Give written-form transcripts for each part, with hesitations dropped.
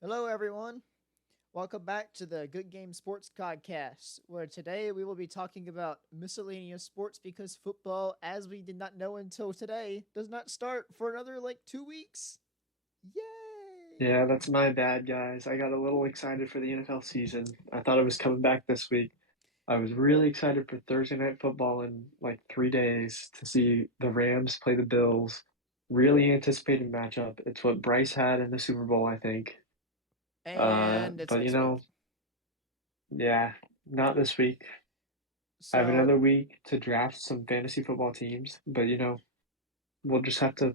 Hello, everyone. Welcome back to the Good Game Sports Podcast, where today we will be talking about miscellaneous sports because football, as we did not know until today, does not start for another 2 weeks. Yay! Yeah, that's my bad, guys. I got a little excited for the NFL season. I thought it was coming back this week. I was really excited for Thursday night football in like 3 days to see the Rams play the Bills. Really anticipated matchup. It's what Bryce had in the Super Bowl, I think. And it's But next week. yeah, not this week. I have So, another week to draft some fantasy football teams, but we'll just have to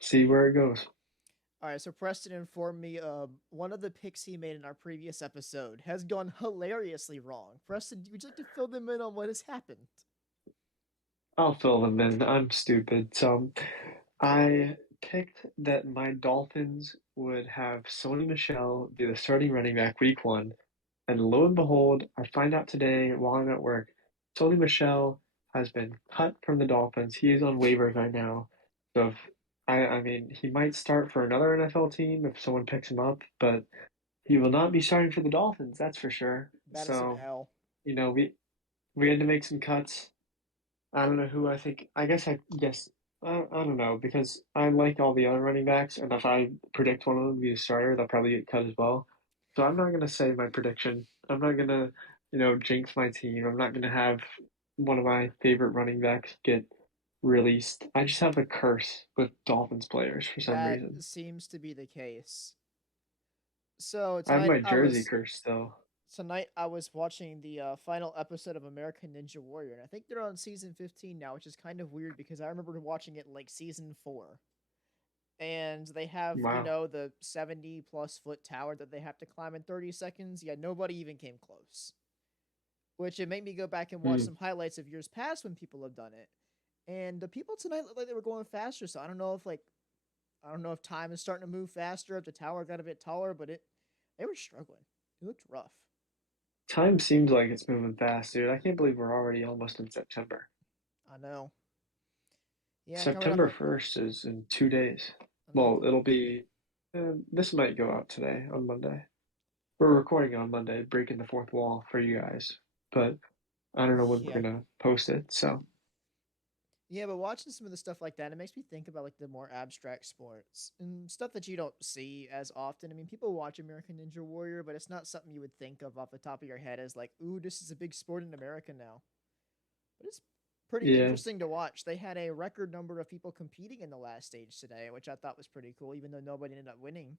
see where it goes. all right, so Preston informed me one of the picks he made in our previous episode has gone hilariously wrong. Preston, would you like to fill them in on what has happened? I'll fill them in. I'm stupid. So I picked that my Dolphins would have Sony Michel be the starting running back week one. And lo and behold, I find out today while I'm at work, Sony Michel has been cut from the Dolphins. He is on waivers right now. So if I mean, he might start for another NFL team if someone picks him up, but he will not be starting for the Dolphins, that's for sure. That is an So, L. you know, we had to make some cuts. I don't know who I think. I guess I don't know because I like all the other running backs, and if I predict one of them to be a starter, they'll probably get cut as well. So I'm not gonna say my prediction. I'm not gonna, jinx my team. I'm not gonna have one of my favorite running backs get released. I just have a curse with Dolphins players for some That reason. seems to be the case. So I have my jersey curse still. tonight I was watching the final episode of American Ninja Warrior, and I think they're on season 15 now, which is kind of weird because I remember watching it like season 4. And they have, Wow. the 70 plus foot tower that they have to climb in 30 seconds. Yeah, nobody even came close. Which it made me go back and watch Hmm. some highlights of years past when people have done it. And the people tonight looked like they were going faster, so I don't know if time is starting to move faster, if the tower got a bit taller, but they were struggling. It looked rough. Time seems like it's moving fast, dude. I can't believe we're already almost in September. I know. Yeah, coming up September on 1st is in 2 days. I know. Well, it'll be, this might go out today on Monday. We're recording on Monday, breaking the fourth wall for you guys, but I don't know when we're Yeah. gonna post it. So, Yeah, but watching some of the stuff like that, it makes me think about the more abstract sports and stuff that you don't see as often. I mean, people watch American Ninja Warrior, but it's not something you would think of off the top of your head as like, ooh, this is a big sport in America now. But it's pretty yeah, interesting to watch. They had a record number of people competing in the last stage today, which I thought was pretty cool, even though nobody ended up winning.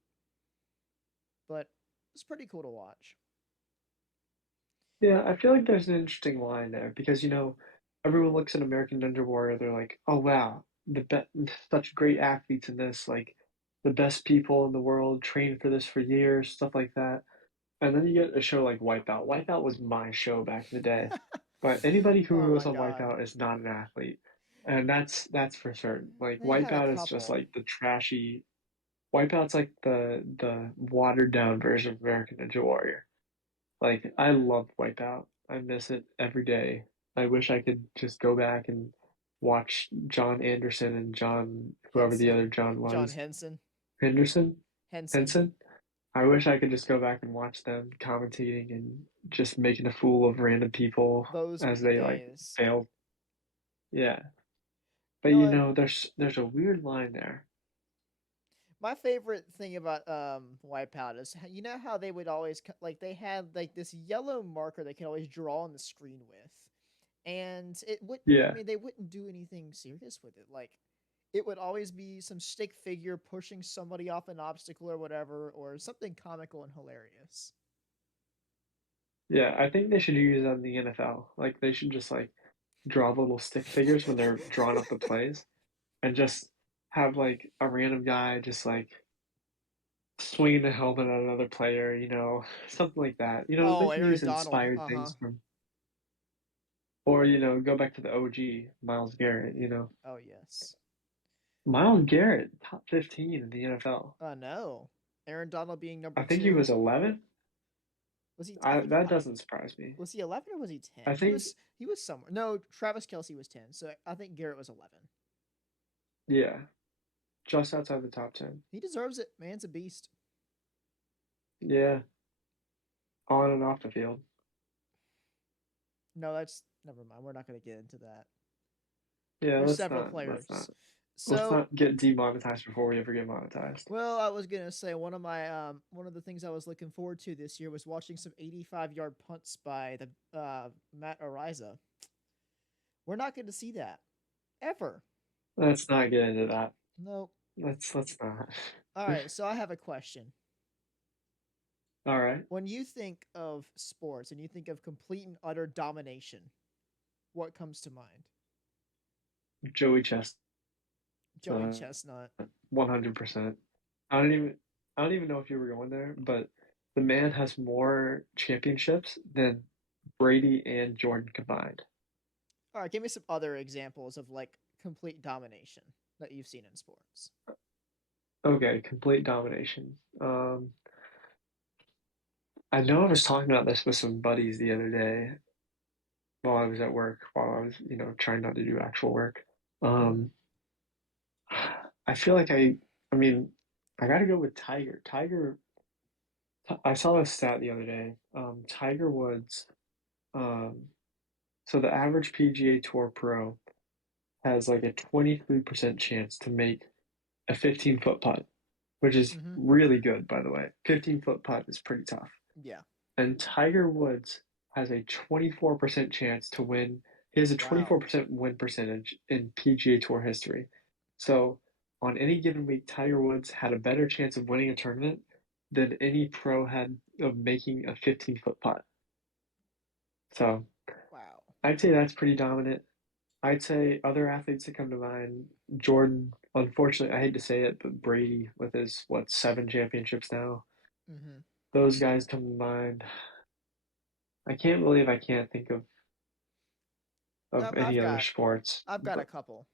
But it's pretty cool to watch. yeah, I feel like there's an interesting line there because, everyone looks at American Ninja Warrior, they're like, oh wow, the be such great athletes in this, like the best people in the world trained for this for years, stuff like that. And then you get a show like Wipeout. Wipeout was my show back in the day. But anybody who Oh was my on god. Wipeout is not an athlete. And that's for certain. Like They had a Wipeout is just couple. like the trashy Wipeout's like the watered down version of American Ninja Warrior. Like I love Wipeout. I miss it every day. I wish I could just go back and watch John Anderson and John whoever the Henson. other John John was. Henson. Henderson? Henson. Henson? I wish I could just go back and watch them commentating and just making a fool of random people Those were as the they like days. fail. Yeah. You But know what? there's a weird line there. My favorite thing about Wipeout is you know how they would always they had like this yellow marker they could always draw on the screen with, and it would I Yeah. mean they wouldn't do anything serious with it. Like it would always be some stick figure pushing somebody off an obstacle or whatever, or something comical and hilarious. Yeah, I think they should use that in the NFL. Like they should just like draw the little stick figures when they're drawing up the plays and just have like a random guy just like swinging the helmet at another player, something like that. They Oh, can Aaron use Donald. inspired Uh huh. things from or go back to the OG, Miles Garrett. Oh yes. Miles Garrett, top 15 in the NFL. No. Aaron Donald being number I think he two. was 11. Was he? I think he That might. doesn't surprise me. Was he 11 or was he 10? I think, He was somewhere. No, Travis Kelsey was 10. So I think Garrett was 11. yeah, just outside the top 10. He deserves it. Man's a beast. Yeah, on and off the field. No, that's never mind. We're not going to get into that. Yeah, There's let's several not let's players. not let's So, not get demonetized before we ever get monetized. well, I was gonna say one of the things I was looking forward to this year was watching some 85-yard punts by the Matt Ariza. We're not going to see that ever. Let's not get into that. No. Let's not. All right. So I have a question. All right, When you think of sports and you think of complete and utter domination, what comes to mind? Joey Chestnut, Joey Chestnut. 100%. I don't even I don't even know if you were going there, but the man has more championships than Brady and Jordan combined. All right, give me some other examples of like complete domination that you've seen in sports. Okay, complete domination. I know I was talking about this with some buddies the other day while I was at work, while I was, trying not to do actual work. Mm-hmm. Um, I feel like I mean, I got to go with Tiger. I saw a stat the other day. Tiger Woods, um, so the average PGA Tour pro has like a 23% chance to make a 15-foot putt, which is Mm-hmm. really good, by the way. 15-foot putt is pretty tough. Yeah. And Tiger Woods has a 24% chance to win. He has a Wow. 24% win percentage in PGA Tour history. So on any given week, Tiger Woods had a better chance of winning a tournament than any pro had of making a 15-foot putt. So Wow. I'd say that's pretty dominant. I'd say other athletes that come to mind, Jordan, unfortunately, I hate to say it, but Brady with his, what, 7 championships now. Mm-hmm. Those guys come to mind. I can't believe I can't think of I've, any I've other got sports. I've got a But couple. all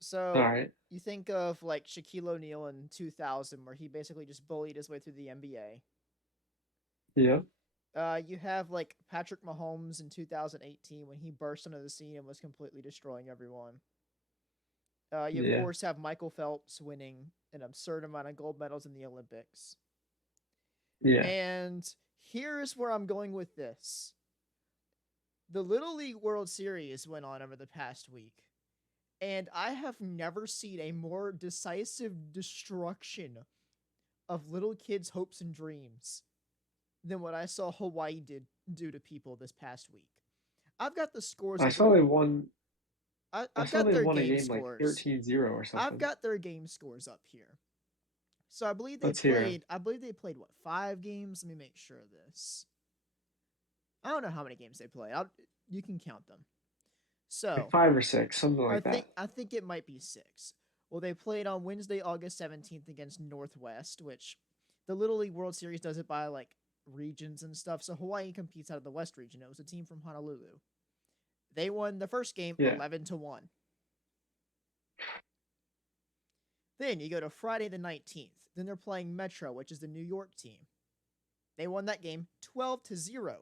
So right, you think of like Shaquille O'Neal in 2000, where he basically just bullied his way through the NBA. yeah, You have like Patrick Mahomes in 2018 when he burst onto the scene and was completely destroying everyone. You of yeah. course have Michael Phelps winning an absurd amount of gold medals in the Olympics. Yeah, And here's where I'm going with this. The Little League World Series went on over the past week, and I have never seen a more decisive destruction of little kids' hopes and dreams than what I saw Hawaii did do to people this past week. I've got the scores I of their saw they won. I I've saw got they their won a game game like scores. 13-0 or I've something. got their game scores up here. So Let's hear. I believe they played what, 5 games? Let me make sure of this. I don't know how many games they played. You can count them. Like So, 5 or 6, something like that. I think it might be 6. Well, they played on Wednesday, August 17th against Northwest, which the Little League World Series does it by like regions and stuff. So Hawaii competes out of the West region. It was a team from Honolulu. They won the first game Yeah. 11-1. Then you go to Friday the 19th. Then they're playing Metro, which is the New York team. They won that game 12-0.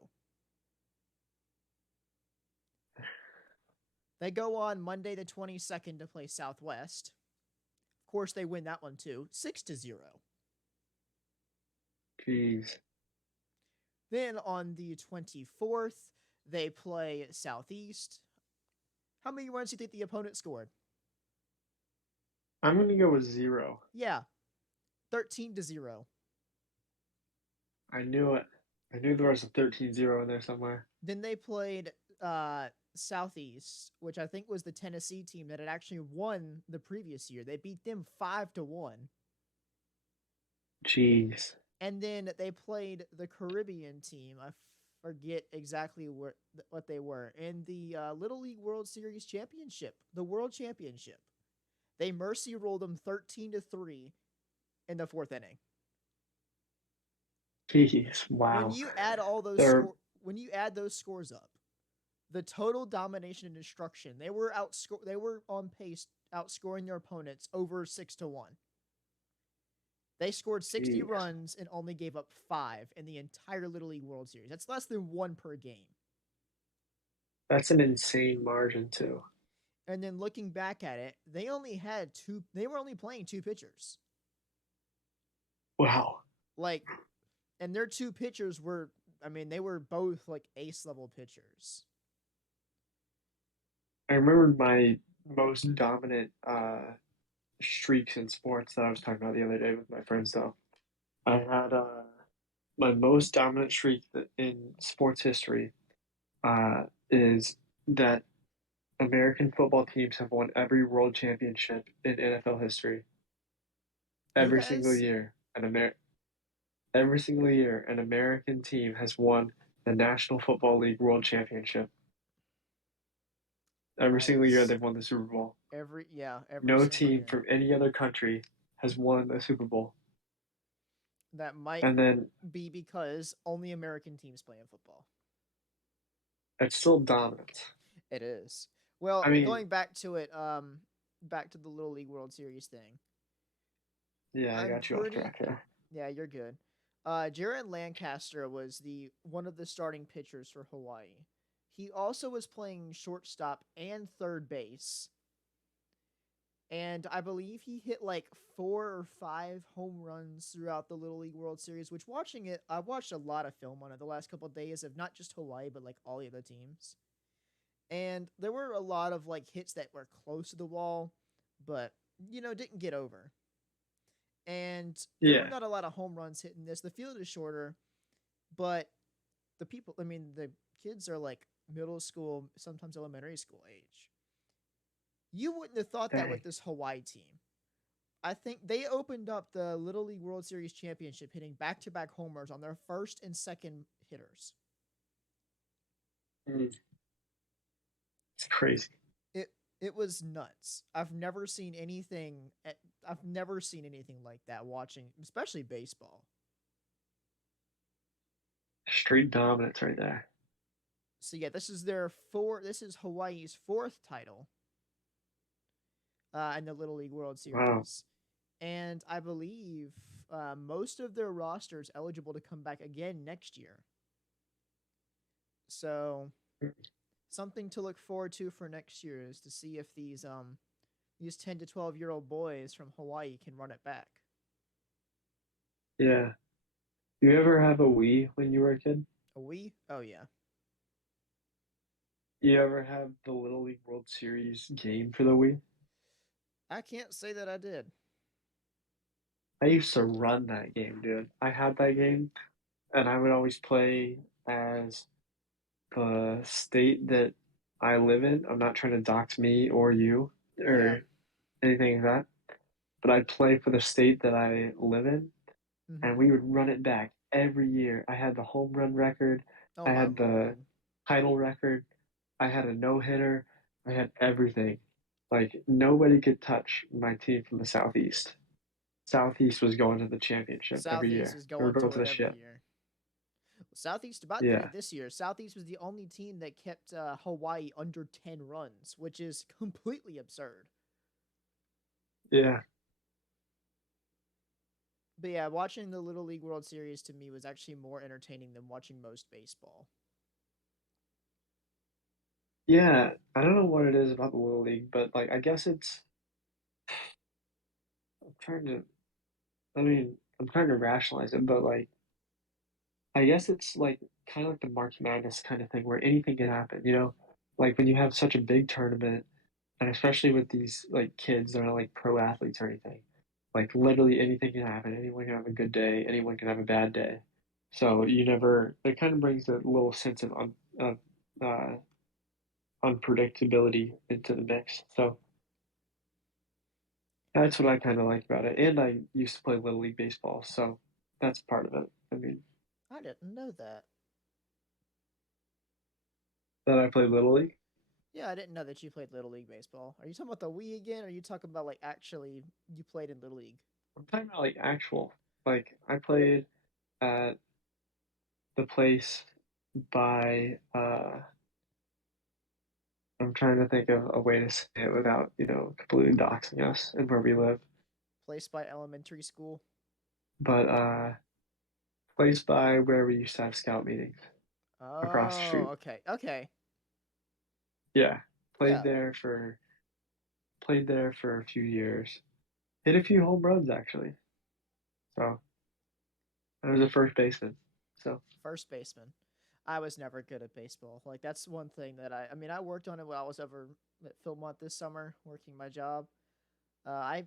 They go on Monday the 22nd to play Southwest. Of course, they win that one too, 6-0. Jeez. Then on the 24th, they play Southeast. How many runs do you think the opponent scored? I'm gonna go with 0. Yeah, 13-0. I knew it. I knew there was a 13-0 in there somewhere. Then they played Southeast, which I think was the Tennessee team that had actually won the previous year. They beat them 5-1. Jeez. And then they played the Caribbean team. I forget exactly what they were in the Little League World Series Championship, the World Championship. They mercy rolled them 13-3 in the fourth inning. Jeez. When Wow. you add all those They're when you add those scores up, the total domination and destruction, they were on pace outscoring their opponents over 6-1. They scored 60 jeez. runs and only gave up 5 in the entire Little League World Series. That's less than 1 per game. That's an insane margin too. And then looking back at it, they were only playing 2 pitchers. Wow. Like, and their two pitchers were, I mean, they were both like ace level pitchers. I remember my most dominant streaks in sports that I was talking about the other day with my friends though. I had my most dominant streak in sports history is that American football teams have won every world championship in NFL history. Who Every single has? year, every single year, an American team has won the National Football League World Championship. Every That single year is they've won the Super Bowl. every No single team year. from any other country has won a Super Bowl. That might And then be because only American teams play in football. it's still dominant. It is. Well, I mean, going back to it, back to the Little League World Series thing. yeah, I I'm got you off pretty. track there. Yeah, you're good. Jared Lancaster was the one of the starting pitchers for Hawaii. He also was playing shortstop and third base, and I believe he hit like 4 or 5 home runs throughout the Little League World Series. Which watching it, I've watched a lot of film on it the last couple of days of not just Hawaii but like all the other teams. And there were a lot of like hits that were close to the wall, but didn't get over. And there were Yeah, not a lot of home runs hitting this. The field is shorter, but the kids are like middle school, sometimes elementary school age. You wouldn't have thought that dang. with this Hawaii team. I think they opened up the Little League World Series championship hitting back-to-back homers on their first and second hitters. Mm, it's crazy. It it was nuts. I've never seen anything like that watching, especially baseball. Straight dominance right there. So yeah, this is Hawaii's fourth title in the Little League World Wow. Series, and I believe most of their rosters eligible to come back again next year. So something to look forward to for next year is to see if these 10 to 12-year-old boys from Hawaii can run it back. Yeah. You ever have a Wii when you were a kid? A we? Oh yeah. You ever have the Little League World Series game for the Wii? I can't say that I did. I used to run that game, dude. I had that game, and I would always play as the state that I live in. I'm not trying to dox me or you Yeah. or anything like that, but I'd play for the state that I live in, and Mm-hmm. we would run it back every year. I had the home run record, Oh I my had the lord. title record, I had a no hitter, I had everything. Like nobody could touch my team from the Southeast. Southeast was going to the championship every Southeast year. is We were going going to to it the every ship. year. Southeast about did it Yeah, this year. Southeast was the only team that kept Hawaii under 10 runs, which is completely absurd. yeah, But yeah, watching the Little League World Series to me was actually more entertaining than watching most baseball. yeah. I don't know what it is about the Little League, but like I guess it's. I'm trying to. I mean, I'm trying to rationalize it, but like I guess it's like kind of like the March Madness kind of thing where anything can happen, you know? Like when you have such a big tournament, and especially with these like kids, they're not like pro athletes or anything. Like literally anything can happen. Anyone can have a good day. Anyone can have a bad day. So you never. It kind of brings a little sense of uh, unpredictability into the mix. So that's what I kind of like about it. And I used to play Little League baseball, so that's part of it. I mean, I didn't know that. that I played Little League. Yeah, I didn't know that you played Little League baseball. Are you talking about the Wii again? Or are you talking about like actually you played in Little League? I'm talking about like actual. Like I played at the place by I'm trying to think of a way to say it without, completely doxing us and where we live. Placed by elementary school? But place by where we used to have scout meetings across the Oh, street. okay. Okay. Yeah. Played Yeah. there for played there for a few years. Hit a few home runs actually. So I was a first baseman. So First baseman. I was never good at baseball. Like that's one thing that I mean I worked on it while I was over at Philmont this summer working my job. I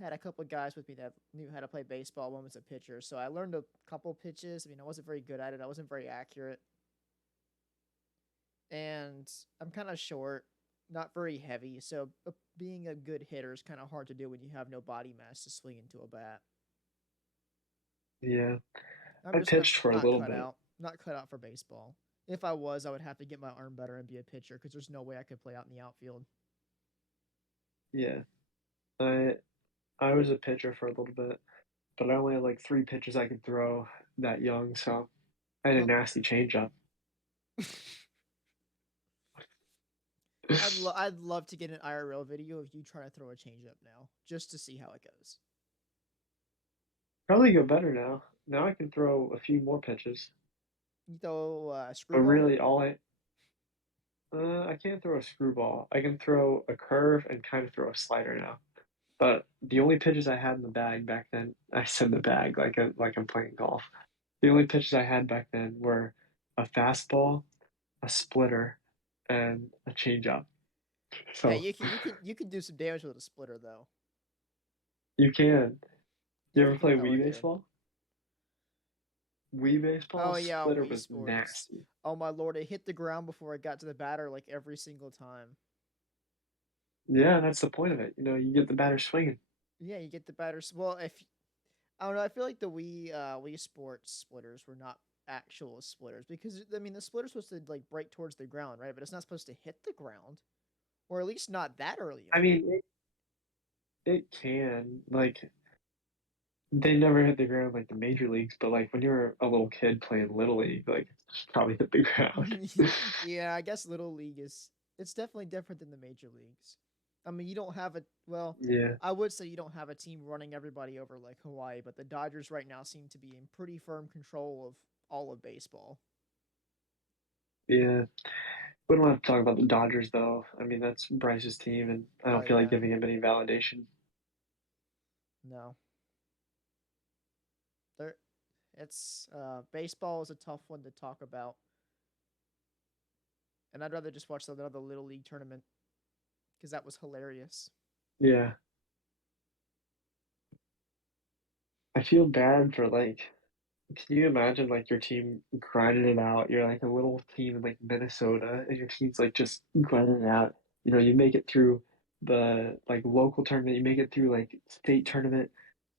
had a couple of guys with me that knew how to play baseball. One was a pitcher, so I learned a couple pitches. I mean, I wasn't very good at it. I wasn't very accurate, and I'm kind of short, not very heavy. So being a good hitter is kind of hard to do when you have no body mass to swing into a bat. yeah, I'm I just pitched for a not little cut bit. out, not cut out for baseball. If I was, I would have to get my arm better and be a pitcher because there's no way I could play out in the outfield. Yeah, I I was a pitcher for a little bit, but I only had like three pitches I could throw that young, so I had a Well, nasty changeup. I'd love to get an IRL video of you trying to throw a changeup now, just to see how it goes. Probably go better now. Now I can throw a few more pitches, You throw a but screwball. really I can't throw a screwball. I can throw a curve and kind of throw a slider now. But the only pitches I had in the bag back then, I said the bag like I'm playing golf. The only pitches I had back then were a fastball, a splitter, and a changeup. Hey, So you can do some damage with a splitter though you can. You if you ever put play that Wii work in. baseball? Wii Oh baseball yeah, splitter Wii was Sports. nasty. Oh my lord, it hit the ground before it got to the batter like every single time. Yeah, that's the point of it. You know, you get the batter swinging. Yeah, you get the batters. Well, if I don't know, I feel like the Wii Sports splitters were not actual splitters because I mean the splitter's supposed to like break towards the ground, right? But it's not supposed to hit the ground, or at least not that early I on. mean, it can like they never hit the ground like the major leagues, but like when you're a little kid playing little league, like it's probably hit the ground. Yeah, I guess little league is it's definitely different than the major leagues. I mean, you don't have a well, Yeah, I would say you don't have a team running everybody over like Hawaii, but the Dodgers right now seem to be in pretty firm control of all of baseball. yeah. We don't have to talk about the Dodgers though. I mean, that's Bryce's team, and I Oh don't feel like yeah, giving him any validation. no, there. It's baseball is a tough one to talk about, and I'd rather just watch another little league tournament because that was hilarious. Yeah, I feel bad for like. Can you imagine like your team grinding it out? You're like a little team in like Minnesota, and your team's like just grinding it out. You know, you make it through the like local tournament, you make it through like state tournament,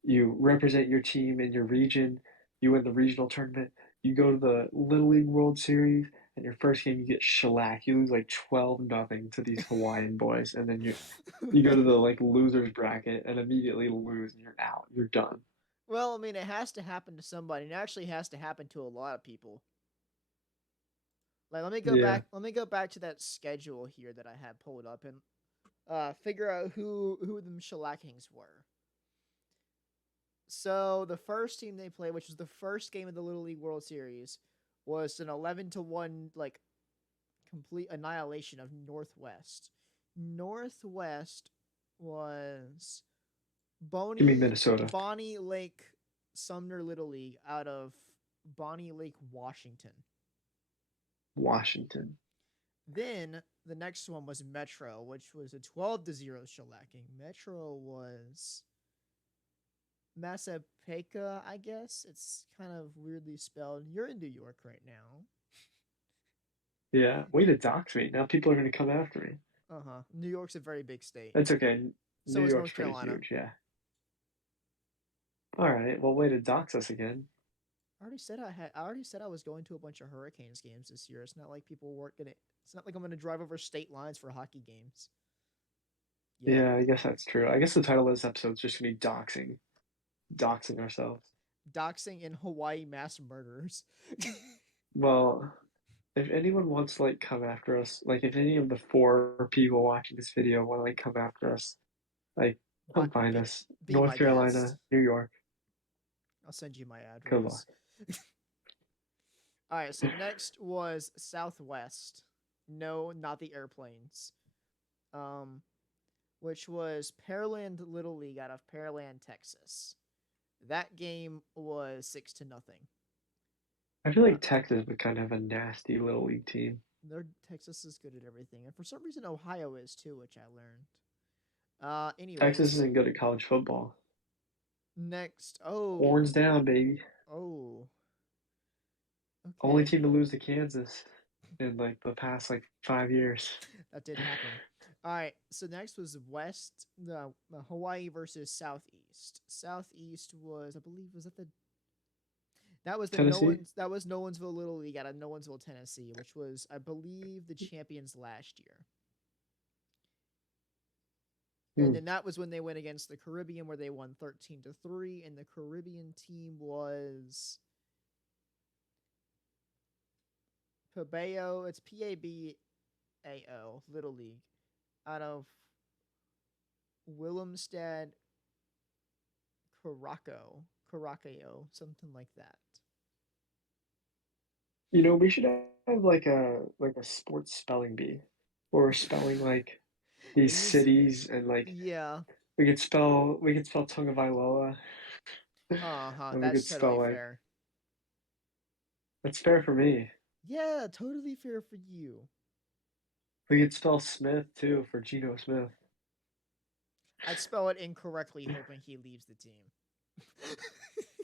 you represent your team in your region, you win the regional tournament, you go to the Little League World Series, and your first game you get shellacked. You lose like 12-0 to these Hawaiian boys, and then you go to the like losers bracket and immediately lose and you're out. You're done. Well, I mean, it has to happen to somebody. It actually has to happen to a lot of people. Like, let me go Yeah. back. Let me go back to that schedule here that I had pulled up and figure out who them shellackings were. So the first team they played, which was the first game of the Little League World Series, was an 11-1 like complete annihilation of Northwest. Northwest was Give me Minnesota. Bonnie Lake Sumner Little League out of Bonnie Lake, Washington. Washington. Then the next one was Metro, which was a 12-0 shellacking. Metro was Massapequa, I guess. It's kind of weirdly spelled. You're in New York right now. Yeah. Way to dox me. Now people are going to come after me. Uh huh. New York's a very big state. That's okay. New So is York's North pretty Carolina. huge. Yeah. All right. Well, way to dox us again. I already said I was going to a bunch of Hurricanes games this year. It's not like people weren't gonna. It's not like I'm gonna drive over state lines for hockey games. Yet. Yeah, I guess that's true. I guess the title of this episode is just going to be doxing. Doxing ourselves. Doxing in Hawaii mass murders. Well, if anyone wants to like come after us, like if any of the four people watching this video want to like come after us, like But come find us. be North my guest. Carolina, New York. I'll send you my Good luck. address. All right, so next was Southwest. No, not the airplanes. Um, which was Pearland Little League out of Pearland, Texas. That game was 6-0. I feel Uh, like Texas would kind of have a nasty little league team. Texas is good at everything, and for some reason Ohio is too, which I learned. Texas Anyways, isn't good at college football. next. Horns down, baby. Oh, Only okay. team to lose to Kansas in like the past like 5 years. That did happen. All right. So next was the Hawaii versus Southeast. Southeast was, I believe, was that the Tennessee. That was Nolensville Little League out of Nolensville, Tennessee, which was, I believe, the champions last year. And Hmm. then that was when they went against the Caribbean, where they won 13-3, and the Caribbean team was Pabeo. It's Pabao Little League out of Willemstad, Caracao, something like that. We should have like a sports spelling bee, where we're spelling like these It needs, cities and like yeah. we could spell Tonga Uh huh. and we That's could spell totally like fair. that's fair for me. Yeah, totally fair for you. We could spell Smith too for Geno Smith. I'd spell it incorrectly, hoping he leaves the team.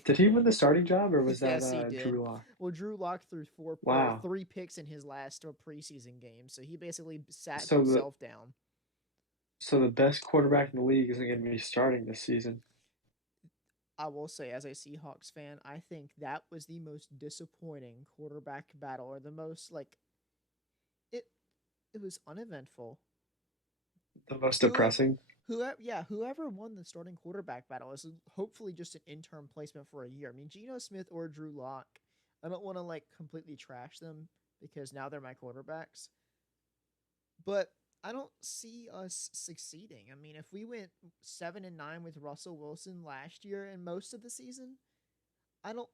Did he win the starting job or was that Yes, he did. Drew Lock? Well, Drew Lock threw Wow. 3 picks in his last preseason game, so he basically sat So the himself down. so the best quarterback in the league isn't going to be starting this season. I will say, as a Seahawks fan, I think that was the most disappointing quarterback battle, or the most like it. It was uneventful. The most Who, depressing. whoever won the starting quarterback battle is hopefully just an interim placement for a year. I mean, Geno Smith or Drew Lock. I don't want to like completely trash them because now they're my quarterbacks, but I don't see us succeeding. I mean, if we went 7-9 with Russell Wilson last year and most of the season, I don't.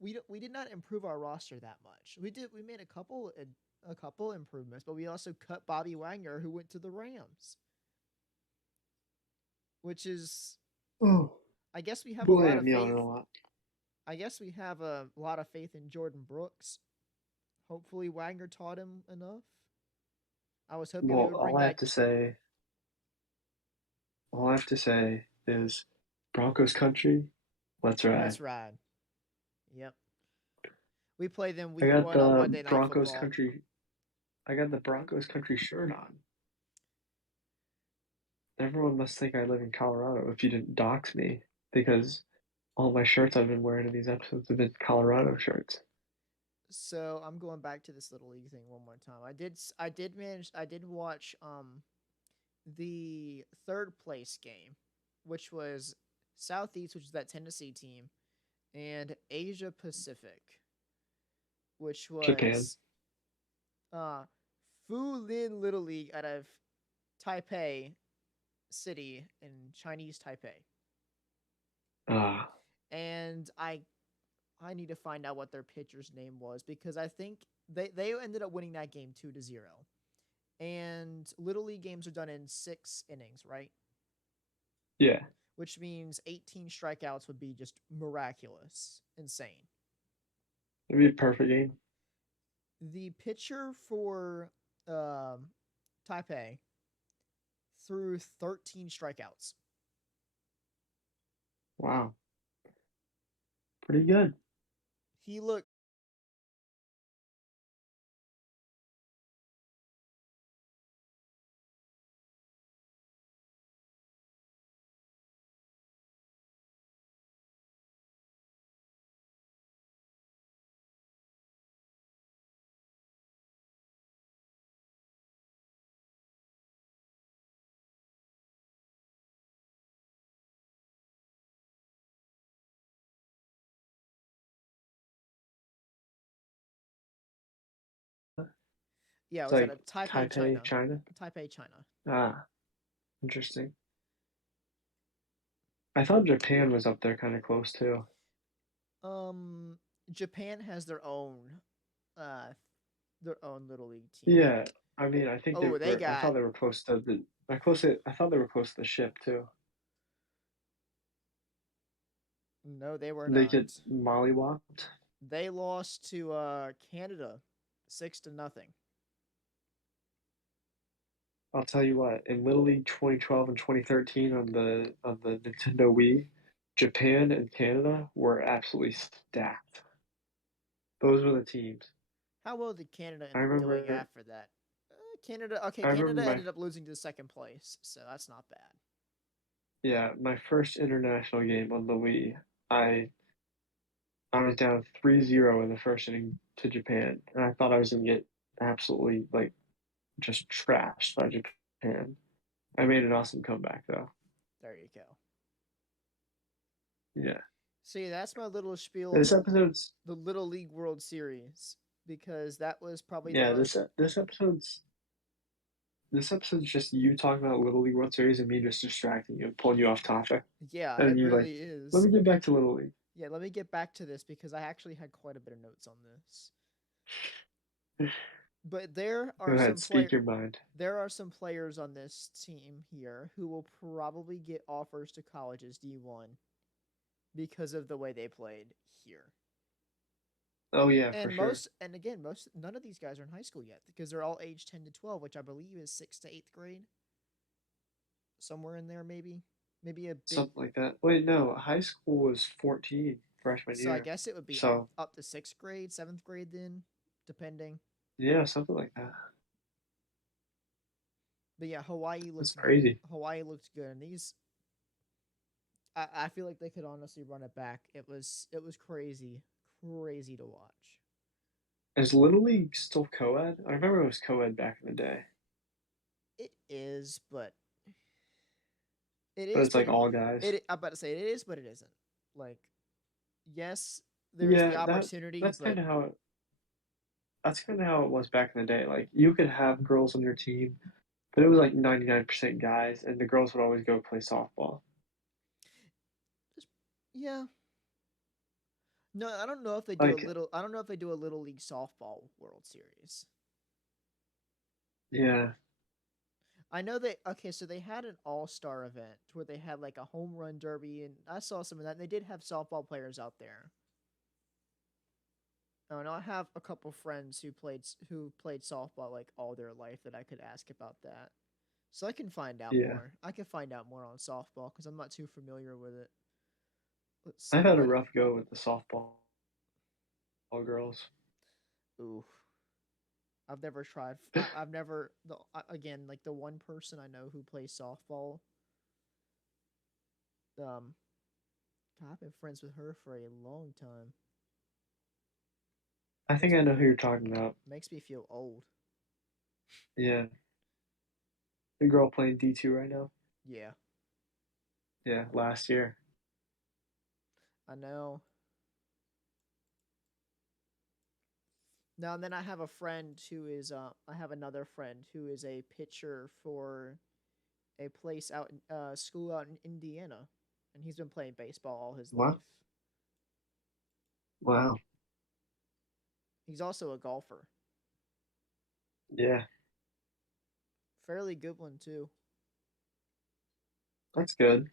We did not improve our roster that much. We made a couple improvements, but we also cut Bobby Wagner, who went to the Rams, which is, Oh I guess we have a boy, lot I'm of yawning faith. a lot. I guess we have a lot of faith in Jordan Brooks. Hopefully, Wagner taught him enough. I was hoping we Well, would bring back. all I have to say is Broncos country. Let's ride. Let's ride. Yep. We play them I week got one on the Monday Night Broncos Football. country. I got the Broncos country shirt on. Everyone must think I live in Colorado if you didn't dox me because all my shirts I've been wearing in these episodes have been Colorado shirts. So I'm going back to this little league thing one more time. I did manage. I did watch the third place game, which was Southeast, which is that Tennessee team, and Asia Pacific, which Japan. was uh Fu Lin Little League out of Taipei City in Chinese Taipei. Ah, And I need to find out what their pitcher's name was because I think they ended up winning that game 2-0. And little league games are done in 6 innings, right? yeah. Which means 18 strikeouts would be just miraculous, insane. It'd be a perfect game. The pitcher for um, Taipei threw 13 strikeouts. Wow. Pretty good. He looked yeah, it It's was out like of Taipei, Taipei, China. China. Taipei, China. Ah, interesting. I thought Japan was up there kind of close too. Um, Japan has uh their own little league team. Yeah, I mean, I think they Oh, they were. I got thought they were close to the. I thought they were close to the ship too. No, they were They not. get mollywopped. They lost to Canada 6-0. I'll tell you what, in Little League 2012 and 2013 on the Nintendo Wii, Japan and Canada were absolutely stacked. Those were the teams. How well did Canada I end up doing remember after that? Canada. Okay, I remember Canada my ended up losing to second place, so that's not bad. yeah, my first international game on the Wii. I I was down 3-0 in the first inning to Japan, and I thought I was gonna get absolutely like just trashed by Japan. I made an awesome comeback though. There you go. Yeah. See, that's my little spiel of This episode's the Little League World Series because that was probably the yeah, most. this episode's just you talking about Little League World Series and me just distracting you and pulling you off topic. Yeah, And it you're like, really let is. me get back to Little League. Yeah, let me get back to this because I actually had quite a bit of notes on this. But Go ahead, speak your mind. there are some players on this team here who will probably get offers to colleges D1 because of the way they played here. Oh yeah, for And sure. most none of these guys are in high school yet because they're all age 10 to 12, which I believe is 6th to 8th grade, somewhere in there maybe. Maybe a bit. Something like that. Wait, no, high school was 14 freshman So I year. guess it would be So up to 6th grade, 7th grade then, depending. yeah, something like that. But yeah, That's crazy. Hawaii looked good, and these I feel like they could honestly run it back. It was crazy to watch. Is Little League still co-ed? I remember it was co-ed back in the day, It is, but but it's like all guys. I'm about to say it is, but it isn't. Like, yes, there is the Yeah, opportunity, but that's kind of how it was back in the day. Like you could have girls on your team, but it was like 99% guys, and the girls would always go play softball. just, yeah. No, I don't know if they do a Like, little. I don't know if they do a little league softball World Series. yeah, I know they okay, so they had an all-star event where they had like a home run derby, and I saw some of that. And they did have softball players out there. Oh, and I have a couple friends who played softball like all their life that I could ask about that. So I can find out yeah. more. I can find out more on softball because I'm not too familiar with it. Let's I've see had a what. rough go with the softball girls. Ooh, I've never tried. I've never again like the one person I know who plays softball. Um, God, I've been friends with her for a long time. I think Makes I me know who you're talking about. makes me feel old. Yeah, the girl playing D2 right now. Yeah, Yeah, last year. I know. Now and then I have a friend who is I have another friend who is a pitcher for a place out in school out in Indiana, and he's been playing baseball all his Wow, life. wow. He's also a golfer, Yeah, fairly good one too. that's good.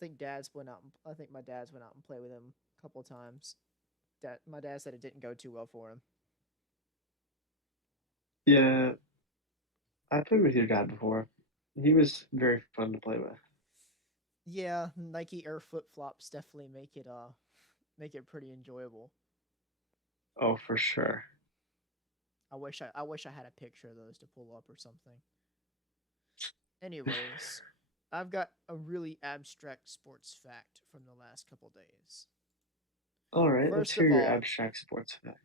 I think my dad's went out and played with him a couple times. My dad said it didn't go too well for him. Yeah, I played with your dad before. He was very fun to play with. Yeah, Nike Air flip flops definitely make it pretty enjoyable. Oh, for sure. I wish I had a picture of those to pull up or something. Anyways, I've got a really abstract sports fact from the last couple days. All right, let's First hear of your all, abstract sports fact.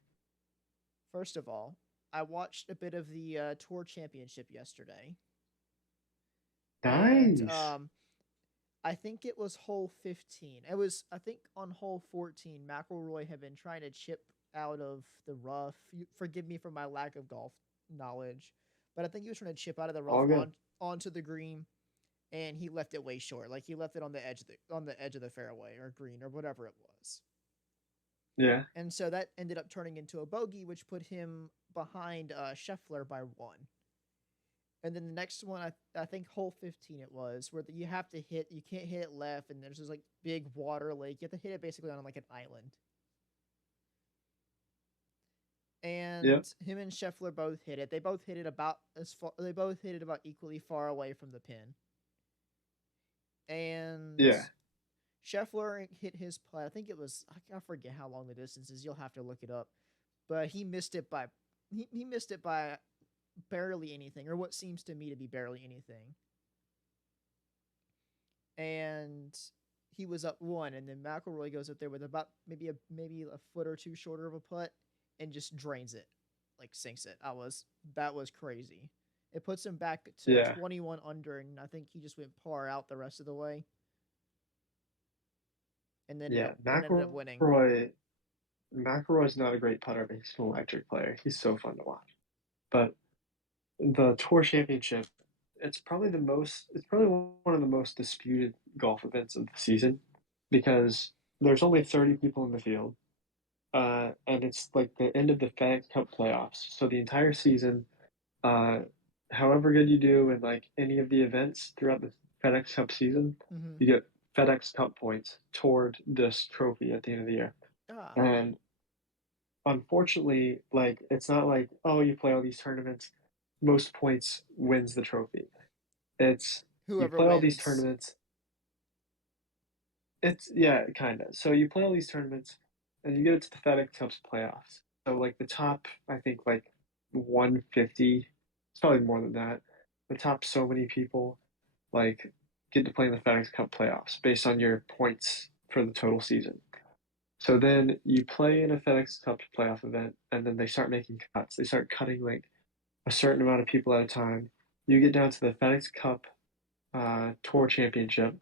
first of all, I watched a bit of the tour championship yesterday, and Nice. I think it was hole 15. It was I think on hole 14, McElroy had been trying to chip out of the rough. Forgive me for my lack of golf knowledge, but I think he was trying to chip out of the rough All good. onto the green, and he left it way short. Like he left it on the edge of the fairway or green or whatever it was. Yeah. And so that ended up turning into a bogey, which put him behind Scheffler by one. And then the next one, I think hole 15 it was, where you have to hit, you can't hit it left, and there's this like big water lake. You have to hit it basically on like an island. Yep. And him and Scheffler both hit it. They both hit it about as far. They both hit it about equally far away from the pin. And Yeah. Scheffler hit his putt. I think it was. I forget how long the distance is. You'll have to look it up. But he missed it by. He missed it by barely anything, or what seems to me to be barely anything. And he was up one, and then McElroy goes up there with about maybe a foot or two shorter of a putt, and just drains it, like sinks it. That was crazy. It puts him back to Yeah. 21 under, and I think he just went par out the rest of the way, and Yeah. ended up winning. McElroy's not a great putter, but he's an electric player. He's so fun to watch. But the Tour Championship, it's probably one of the most disputed golf events of the season because there's only 30 people in the field. And it's like the end of the Fedex Cup playoffs. So the entire season, uh, however good you do in like any of the events throughout the FedEx Cup season, Mm-hmm. you get FedEx Cup points toward this trophy at the end of the year. Ah, And unfortunately, like it's not like, oh, you play all these tournaments, most points wins the trophy. It's you whoever play all these wins. tournaments. It's yeah, kind of. So you play all these tournaments, and you get it to the FedEx Cup's playoffs. So like the top, I think like 150. It's probably more than that. The top so many people like get to play in the FedEx Cup playoffs based on your points for the total season. So then you play in a FedEx Cup playoff event, and then they start making cuts. They start cutting like a certain amount of people at a time. You get down to the FedEx Cup Tour Championship,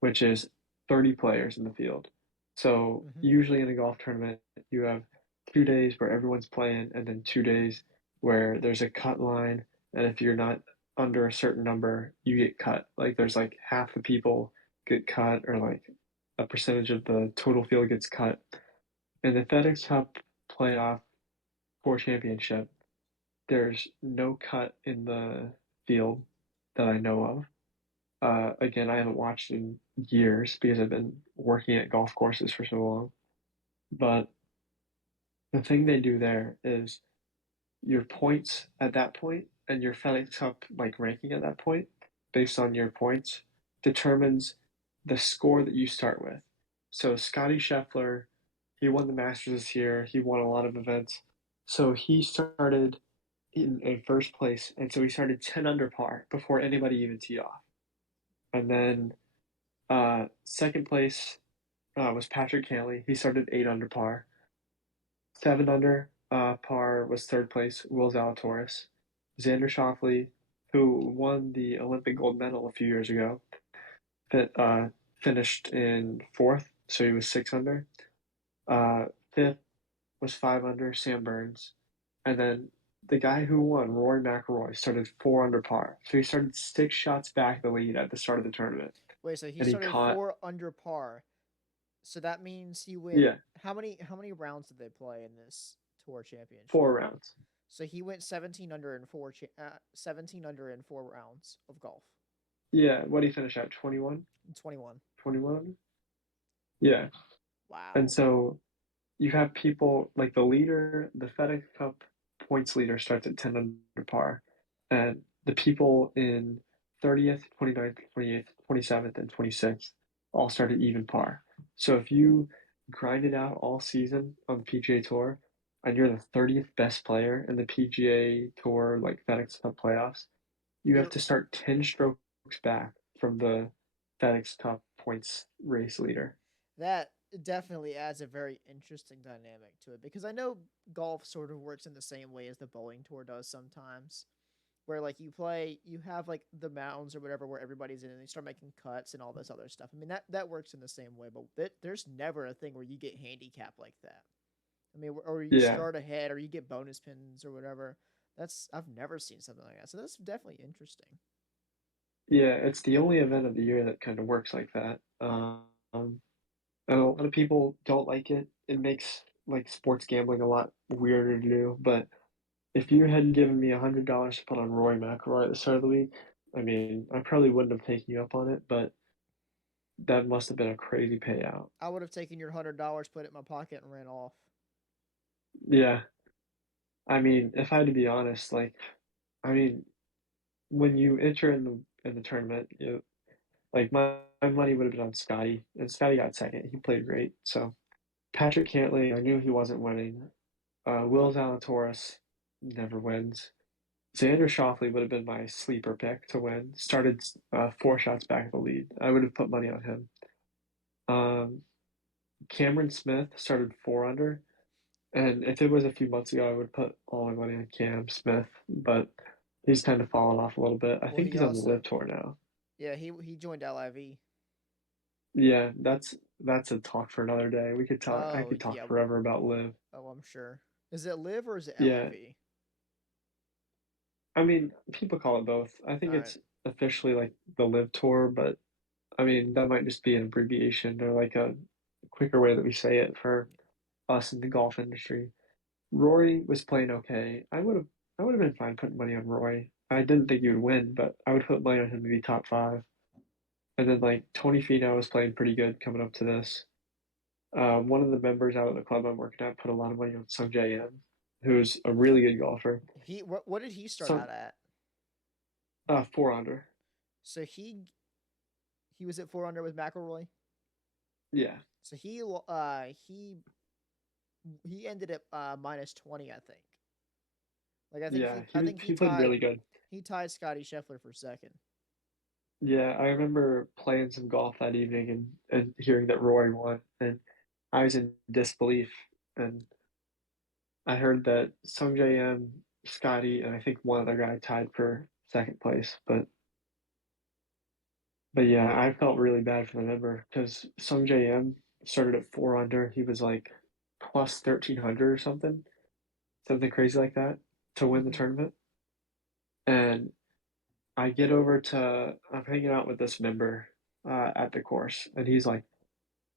which is 30 players in the field. So Mm-hmm. usually in a golf tournament, you have 2 days where everyone's playing, and then 2 days where there's a cut line, and if you're not under a certain number, you get cut. Like there's like half the people get cut, or like a percentage of the total field gets cut. In the FedEx Cup playoff Tour Championship, there's no cut in the field that I know of. Again, I haven't watched in years because I've been working at golf courses for so long. But the thing they do there is your points at that point and your FedEx Cup like ranking at that point, based on your points, determines the score that you start with. So Scotty Scheffler, he won the Masters this year. He won a lot of events. So he started in first place, and so he started 10 under par before anybody even teed off. And then second place was Patrick Cantley. He started 8 under par. 7 under par was third place, Will Zalatoris. Xander Schauffele, who won the Olympic gold medal a few years ago, that finished in fourth, so he was 6 under. Uh, Fifth was 5 under, Sam Burns. And then the guy who won, Rory McIlroy, started 4 under par. So he started 6 shots back the lead at the start of the tournament. Wait, so he And he started caught, 4 under par. So that means he went. yeah, How many rounds did they play in this tour championship? 4 rounds. So he went 17 under in 17 under in 4 rounds of golf. Yeah, what did he finish at? 21? 21. 21? Yeah. And Wow. so you have people like the leader, the FedEx Cup points leader starts at 10 under par. And the people in 30th, 29th, 28th, 27th, and 26th all start at even par. So if you grind it out all season on the PGA Tour and you're the 30th best player in the PGA Tour, like FedEx Cup playoffs, you have You're to start 10 strokes back from the FedEx Cup points race leader. that definitely adds a very interesting dynamic to it because I know golf sort of works in the same way as the bowling tour does sometimes. Where like you have like the mounds or whatever where everybody's in and they start making cuts and all this other stuff. I mean that works in the same way, but there's never a thing where you get handicap like that. I mean, or you Yeah. start ahead or you get bonus pins or whatever. I've never seen something like that. So that's definitely interesting. Yeah, it's the only event of the year that kind of works like that. And a lot of people don't like it. It makes like sports gambling a lot weirder to do, but if you had given me $100 to put on Rory McIlroy at the start of the week, I mean, I probably wouldn't have taken you up on it, but that must have been a crazy payout. I would have taken your $100, put it in my pocket, and ran off. Yeah, I mean, if I had to be honest, like, I mean, when you enter in the tournament, like my money would have been on Scotty, and Scotty got second. He played great. So Patrick Cantlay, I knew he wasn't winning. Will Zalatoris never wins. Xander Schauffele would have been my sleeper pick to win. Started 4 shots back of the lead. I would have put money on him. Um, Cameron Smith started 4 under, and if it was a few months ago, I would put all my money on Cam Smith, but he's kind of fallen off a little bit. I Well, think he he's on the also, live tour now. yeah, he joined LIV. Yeah, that's a talk for another day. We could talk. I Oh could talk yeah, forever about live. oh I'm sure. Is it live or is it Yeah, LIV? I mean, people call it both. I All think right. it's officially like the live tour, but I mean, that might just be an abbreviation or like a quicker way that we say it for us in the golf industry. Rory was playing okay. I would have been fine putting money on Rory. I didn't think he would win, but I would put money on him to be top five. And then like Tony Finau was playing pretty good coming up to this. One of the members out of the club I'm working at put a lot of money on Sung J M, who's a really good golfer. What did he start out Some at? 4 under. So he was at 4 under with McElroy. Yeah, So he ended at -20, I think. Like yeah, I he think he played really good. he tied Scotty Scheffler for second. Yeah, I remember playing some golf that evening and hearing that Rory won, and I was in disbelief. And I heard that Sung J M, Scotty, and I think one other guy tied for second place. But yeah, I felt really bad for the member because Sung J M started at 4 under. He was like plus 1300 or something crazy like that to win the Hmm. tournament. And I get over to I'm hanging out with this member at the course, and he's like,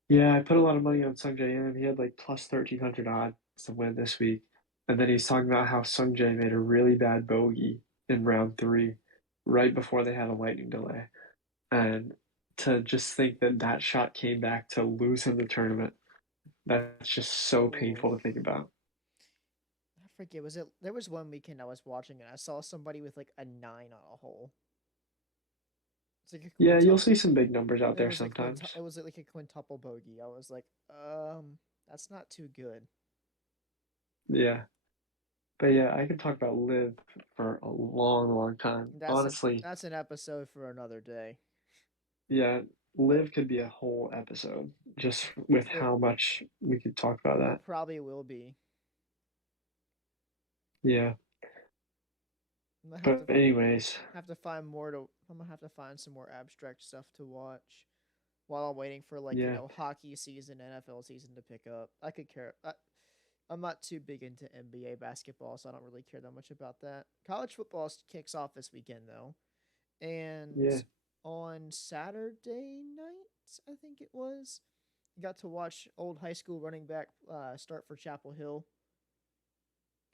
"Yeah, I put a lot of money on Sung J M. He had like plus 1300 odds to win this week." And then he's talking about how Sung Jae made a really bad bogey in round three, right before they had a lightning delay. And to just think that that shot came back to lose him the tournament, that's just so Oh, painful to think about. I forget. Was it? There was one weekend I was watching and I saw somebody with like a 9 on a hole. It's like a Yeah, you'll quintuple. see some big numbers out It there was a sometimes. It was like a quintuple bogey. I was like, that's not too good. Yeah. But yeah, I could talk about live for a long, long time. Honestly, That's an episode for another day. yeah, live could be a whole episode just with It how much we could talk about it that. probably will be. Yeah. I'm gonna But anyways, have to find more to. I'm gonna have to find some more abstract stuff to watch while I'm waiting for like yeah, hockey season, NFL season to pick up. I could care. I'm not too big into NBA basketball, so I don't really care that much about that. College football kicks off this weekend though, and yeah, on Saturday night, I think it was, got to watch old high school running back start for Chapel Hill.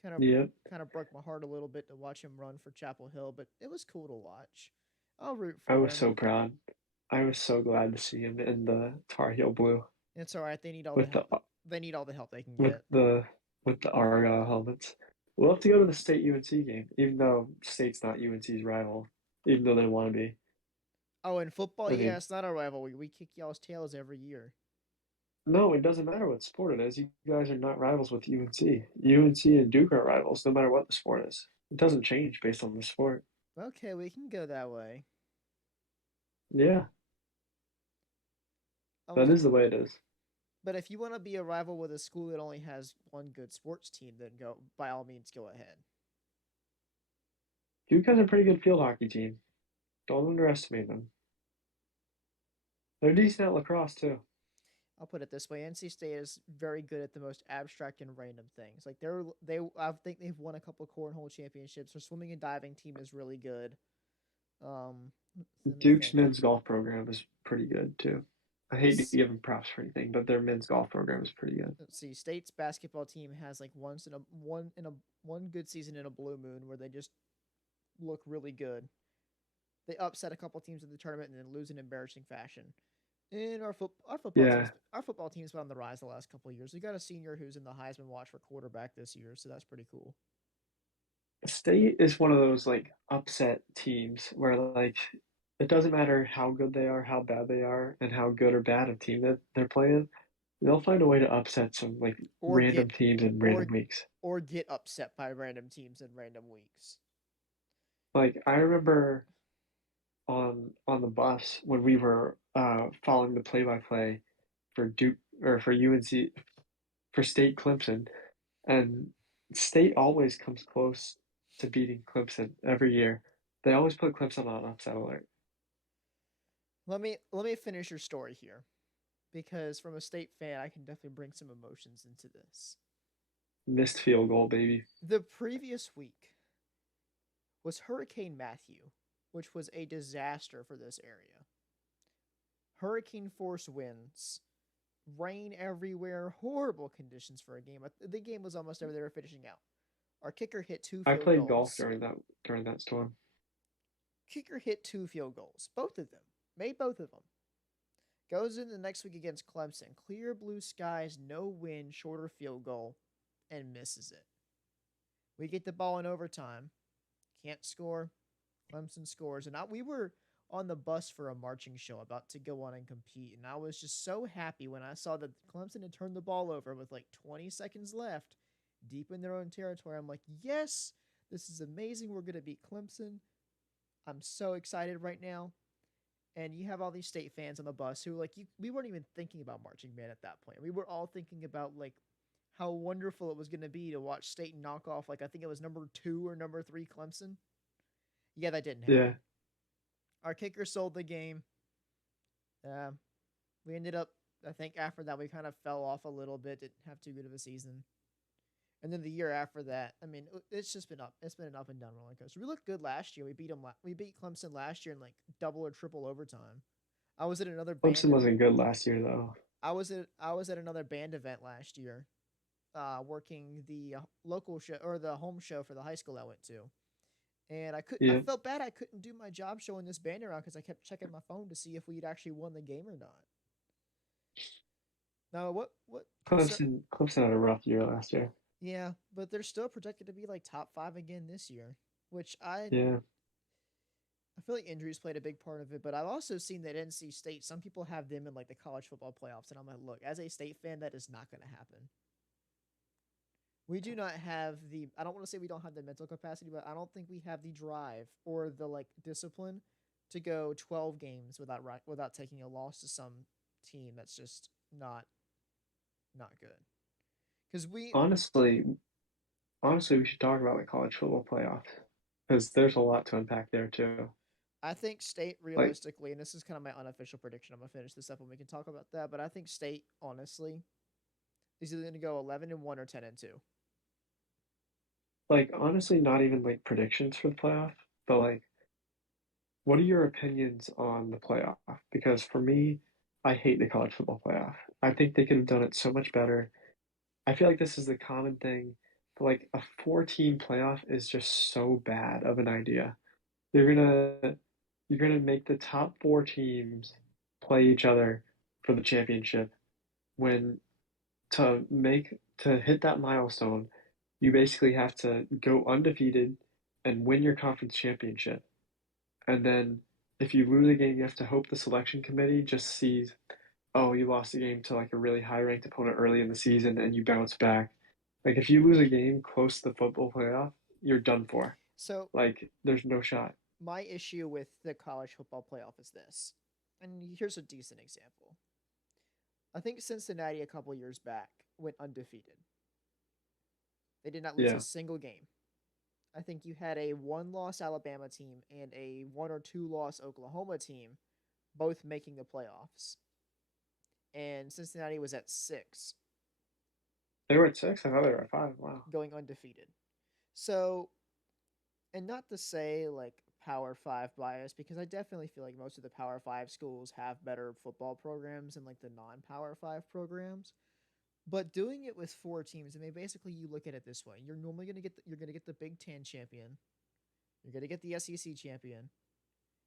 Kind of yeah. kind of broke my heart a little bit to watch him run for Chapel Hill, but it was cool to watch. I'll root I for was him. so proud. I was so glad to see him in the Tar Heel blue It's all right. They need all the with help. They need all the help they can with get. the with the Argyle helmets. We'll have to go to the state UNC game, even though state's not UNC's rival, even though they want to be. Oh, in football, I yeah, mean, it's not a rivalry. We kick y'all's tails every year. no, it doesn't matter what sport it is. You guys are not rivals with UNC. UNC and Duke are rivals, no matter what the sport is. It doesn't change based on the sport. Okay, we can go that way. Yeah, Um, that is the way it is. but if you want to be a rival with a school that only has one good sports team, then go by all means go ahead. Duke has a pretty good field hockey team. Don't underestimate them. They're decent at lacrosse too. I'll put it this way: NC State is very good at the most abstract and random things. Like I think they've won a couple cornhole championships. Their swimming and diving team is really good. Um, let me Duke's think. men's golf program is pretty good too. I hate to Let's, give them props for anything, but their men's golf program is pretty good. let's see. State's basketball team has like one good season in a blue moon where they just look really good. They upset a couple teams in the tournament and then lose in embarrassing fashion. And Yeah, our football team's been on the rise the last couple of years. We got a senior who's in the Heisman watch for quarterback this year, so that's pretty cool. State is one of those like upset teams where like it doesn't matter how good they are, how bad they are, and how good or bad a team that they're playing. They'll find a way to upset some like Or random get teams in random or weeks. or get upset by random teams in random weeks. Like I remember on the bus when we were following the play-by-play for Duke or for UNC for State Clemson, and State always comes close to beating Clemson every year. They always put Clemson on upset alert. Let me finish your story here because from a state fan, I can definitely bring some emotions into this. Missed field goal, baby. The previous week was Hurricane Matthew, which was a disaster for this area. Hurricane force winds, rain everywhere, horrible conditions for a game. The game was almost over. They were finishing out. Our kicker hit two I field played golf goals. during that storm. Kicker hit two field goals, both of them. Made both of them. Goes in the next week against Clemson. Clear blue skies, no wind, shorter field goal, and misses it. We get the ball in overtime. Can't score. Clemson scores. And we were on the bus for a marching show about to go on and compete. And I was just so happy when I saw that Clemson had turned the ball over with like 20 seconds left, deep in their own territory. I'm like, yes, this is amazing. We're going to beat Clemson. I'm so excited right now. And you have all these state fans on the bus who we weren't even thinking about marching band at that point. We were all thinking about like how wonderful it was going to be to watch state knock off like I think it was number 2 or number 3 Clemson. Yeah, that didn't Yeah, happen. Our kicker sold the game. uh, we ended up, I think after that we kind of fell off a little bit, didn't have too good of a season. And then the year after that, I mean, it's just been up. It's been an up and down roller coaster. We looked good last year. We beat Clemson last year in like double or triple overtime. I was at another Clemson band. wasn't good last year though. I was at another band event last year, working the local show or the home show for the high school I went to, and I Yeah, felt bad I couldn't do my job showing this band around because I kept checking my phone to see if we'd actually won the game or not. Now what concern? Clemson had a rough year last year. Yeah, but they're still projected to be like top 5 again this year, which Yeah, I feel like injuries played a big part of it, but I've also seen that NC State, some people have them in like the college football playoffs, and I'm like, look, as a state fan, that is not going to happen. We do not have the, I don't want to say we don't have the mental capacity, but I don't think we have the drive or the like discipline to go 12 games without taking a loss to some team that's just not good. Because honestly, honestly, we should talk about the college football playoffs because there's a lot to unpack there too. I think State Like realistically, and this is kind of my unofficial prediction. I'm gonna finish this up and we can talk about that. But I think State honestly is either going to go 11-1 or 10-2. like honestly, not even like predictions for the playoff, but like what are your opinions on the playoff? Because for me, I hate the college football playoff. I think they could have done it so much better. I feel like this is the common thing, but like a four-team playoff is just so bad of an idea. You're gonna you're gonna make the top four teams play each other for the championship when to hit that milestone, you basically have to go undefeated and win your conference championship. And then if you lose a game, you have to hope the selection committee just sees, oh, you lost a game to like a really high ranked opponent early in the season and you bounce back. Like if you lose a game close to the football playoff, you're done for. So Like there's no shot. my issue with the college football playoff is this, and here's a decent example. I think Cincinnati a couple years back went undefeated. They did not lose a Yeah. single game. I think you had a one-loss Alabama team and a one or two-loss Oklahoma team, both making the playoffs, and Cincinnati was at 6, They were at six. I thought they were at five. Wow. going undefeated. So, and not to say like Power Five bias because I definitely feel like most of the Power Five schools have better football programs than like the non-Power Five programs. But doing it with four teams, I mean, basically you look at it this way: you're normally you're gonna get the Big Ten champion, you're gonna get the SEC champion.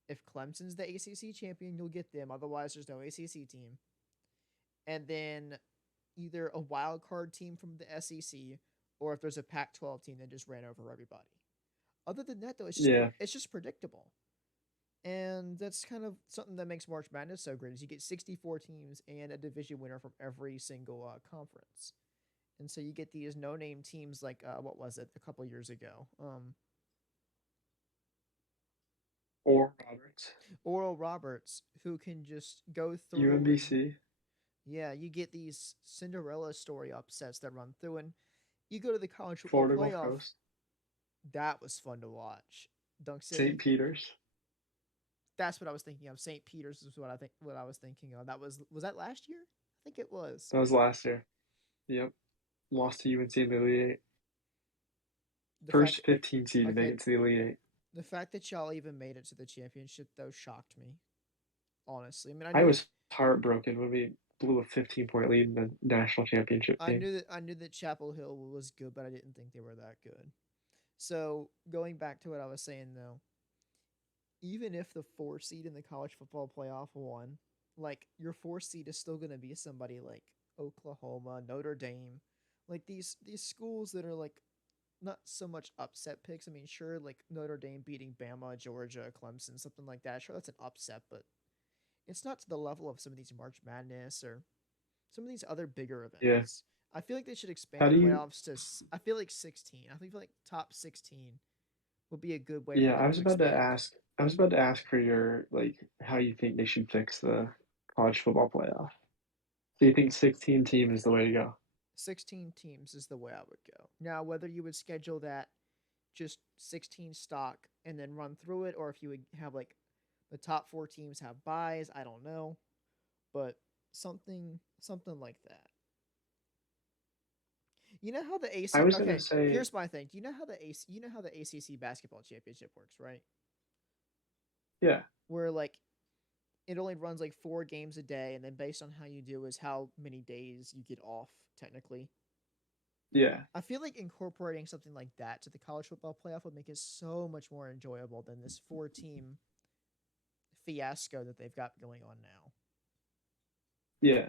If Clemson's the ACC champion, you'll get them. Otherwise, there's no ACC team. And then either a wild card team from the SEC, or if there's a Pac-12 team that just ran over everybody. Other than that, though, Yeah. it's just predictable. And that's kind of something that makes March Madness so great is you get 64 teams and a division winner from every single conference. And so you get these no-name teams like what was it a couple years ago? Or Roberts. Oral Roberts who can just go through and UMBC. yeah, you get these Cinderella story upsets that run through and you go to the college football Florida Gulf playoff. Coast. That was fun to watch. St. Doxxed. Peter's. That's what I was thinking of. St. Peter's is what I was thinking of. That was that last year? I think it was. That was last year. Yep. Lost to UNC in the Elite Eight. The fact First 15 seed to make okay, it to the Elite Eight. the fact that y'all even made it to the championship though shocked me. Honestly, I mean, I was heartbroken when we blew a 15-point lead in the national championship game. I knew that Chapel Hill was good, but I didn't think they were that good. So going back to what I was saying though, even if the four seed in the college football playoff won, like your four seed is still gonna be somebody like Oklahoma, Notre Dame, like these schools that are like not so much upset picks. I mean, sure, like Notre Dame beating Bama, Georgia, Clemson, something like that. Sure, that's an upset, but it's not to the level of some of these March Madness or some of these other bigger Yeah. events. I feel like they should expand How the do you? playoffs to. I feel like 16. I feel like top 16 would be a good way for Yeah, them to expand. I was about to ask for your like how you think they should fix the college football playoff. Do you think 16 team is the way to go? 16 teams is the way I would go. Now, whether you would schedule that just 16 stock and then run through it, or if you would have like the top four teams have buys, I don't know, but something like that. You know how the I AC was gonna okay, say, here's my thing. Do you know how you know how the ACC basketball championship works, right? yeah, Where like it only runs like 4 games a day and then based on how you do is how many days you get off technically. yeah, I feel like incorporating something like that to the college football playoff would make it so much more enjoyable than this four-team fiasco that they've got going on now. yeah.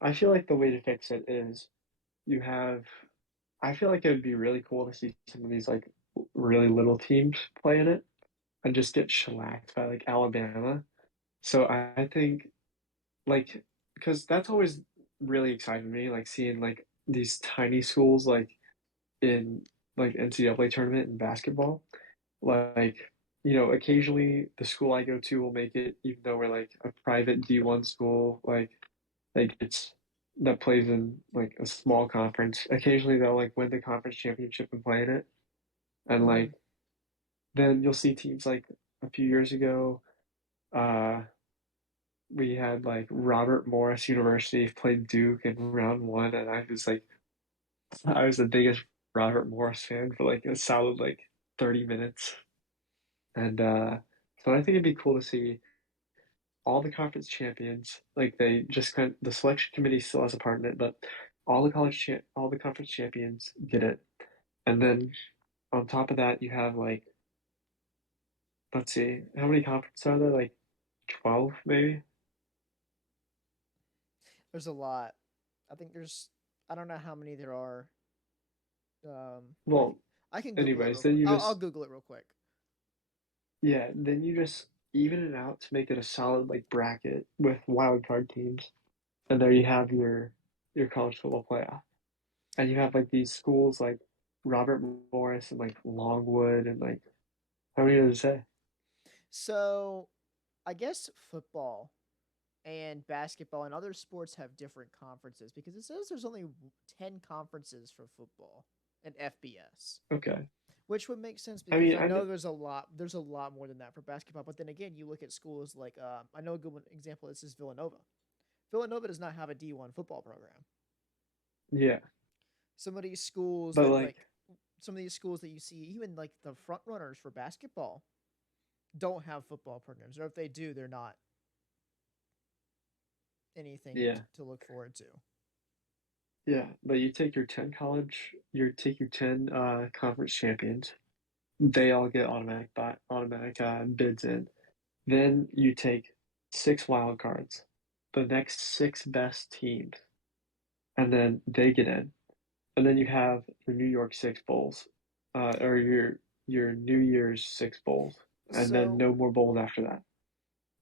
I feel like the way to fix it is you have. I feel like it would be really cool to see some of these like really little teams play in it and just get shellacked by like Alabama. So I think like because that's always really excited me, like seeing like these tiny schools like in like NCAA tournament in basketball. Like, occasionally the school I go to will make it, even though we're like a private D1 school, like it's that plays in like a small conference. Occasionally they'll like win the conference championship and play in it. And Mm-hmm. like then you'll see teams like a few years ago, uh we had like Robert Morris University played Duke in round one, and I was the biggest Robert Morris fan for like a solid like 30 minutes. And so I think it'd be cool to see all the conference champions, like they just kind of, the selection committee still has a part in it, but all the conference champions get it. And then on top of that, you have like, let's see, how many conferences are there? Like 12 maybe? There's a lot. I think there's I don't know how many there are. I can Well, I can Google it real anyways, quick. I'll Google it real quick. then you just even it out to make it a solid like bracket with wild card teams. And there you have your college football playoff. And you have like these schools like Robert Morris and like Longwood and like how many does it say? So I guess football and basketball and other sports have different conferences because it says there's only 10 conferences for football and FBS, Okay. which would make sense I because mean, I I know know, there's a lot more than that for basketball. But then again, you look at schools like I know a good example. This is Villanova. Villanova does not have a D1 football program. yeah, Some of these schools but that like like some of these schools that you see, even like the front runners for basketball, don't have football programs, or if they do, they're not anything Yeah, to look forward to. yeah. But you take your 10 college, you take your 10 conference champions. They all get automatic bids in. Then you take six wild cards, the next six best teams, and then they get in. And then you have your New York Six Bowls, or your New Year's Six Bowls, and then So no more bowls after that.